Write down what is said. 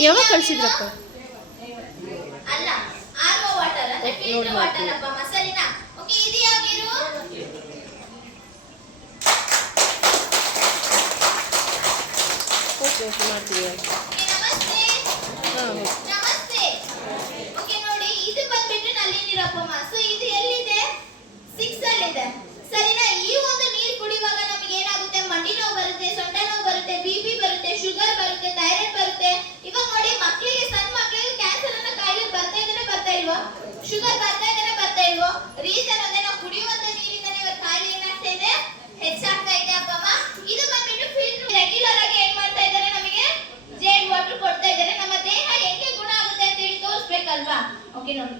ಯಾವಾಗ ಕಳ್ಸಿದ್ರಪ್ಪ? ಅಲ್ಲ RO water ಅಂದ್ರೆ ಫಿಲ್ಟರ್ ವಾಟರ್ ಅಪ್ಪ ಮಸಾಲಿನ. ಓಕೆ ಇದು ಯಾವ ನೀರು? ಓಕೆ ಮಾಡ್ತೀವಿ. ನಮಸ್ತೆ. ನಮಸ್ತೆ. ಓಕೆ ನೋಡಿ ಇದು ಬಂದ್ಬಿಟ್ಟು ನಲ್ಲಿ ನೀರಪ್ಪಮ್ಮ. ಸೊ ಇದು ಎಲ್ಲಿದೆ? 6 ಅಲ್ಲಿ ಇದೆ. ಸರಿನಾ? ಈ ಒಂದು ನೀರು ಕುಡಿಯುವಾಗ ನಮಗೆ ಏನಾಗುತ್ತೆ? ಮಂಡಿ ನೋವು ಬರುತ್ತೆ, ಸೊಂಟ ನೋವು ಬರುತ್ತೆ, ಬಿಪಿ ಬರುತ್ತೆ, ಶುಗರ್ ಬರುತ್ತೆ, ಥೈರಾಯ್ಡ್ ಬರುತ್ತೆ. ಇವಾಗ ನೋಡಿ ಮಕ್ಕಳಿಗೆ, ಸಣ್ಣ ಮಕ್ಕಳಿಗೆ ಕ್ಯಾನ್ಸರ್ ಅನ್ನೋ ಕಾಯಿಲೆ ಬರ್ತಾ ಇದ್ರೆ ಬರ್ತಾ ಇಲ್ವೋ? ಶುಗರ್ ಬರ್ತಾ ಇದ್ರೆ ಬರ್ತಾ ಇಲ್ವೋ? ರೀಸನ್ ಅದೇ, ನಾವು ಕುಡಿಯುವಂತ ನೀರಿಂದನೇ ಇವತ್ತು ಕಾಯಿಲೆ ಏನಾಗ್ತಾ ಇದೆ? ಹೆಚ್ಚಾಗ್ತಾ ಇದೆ ಅಪ್ಪಮ್ಮ. ಇದು ಬಂದ್ಬಿಟ್ಟು ಫಿಲ್ಟರ್ ರೆಗ್ಯುಲರ್ ಆಗಿ ಏನ್ ಮಾಡ್ತಾ ಇದ್ದಾರೆ? ನಮಗೆ ಜೇಡ್ ವಾಟರ್ ಕೊಡ್ತಾ ಇದ್ದಾರೆ. ನಮ್ಮ ದೇಹ ಹೆಂಗೆ ಗುಣ ಆಗುತ್ತೆ ಅಂತ ಹೇಳಿ ತೋರಿಸ್ಬೇಕಲ್ವಾ? ಓಕೆ ನೋಡಿ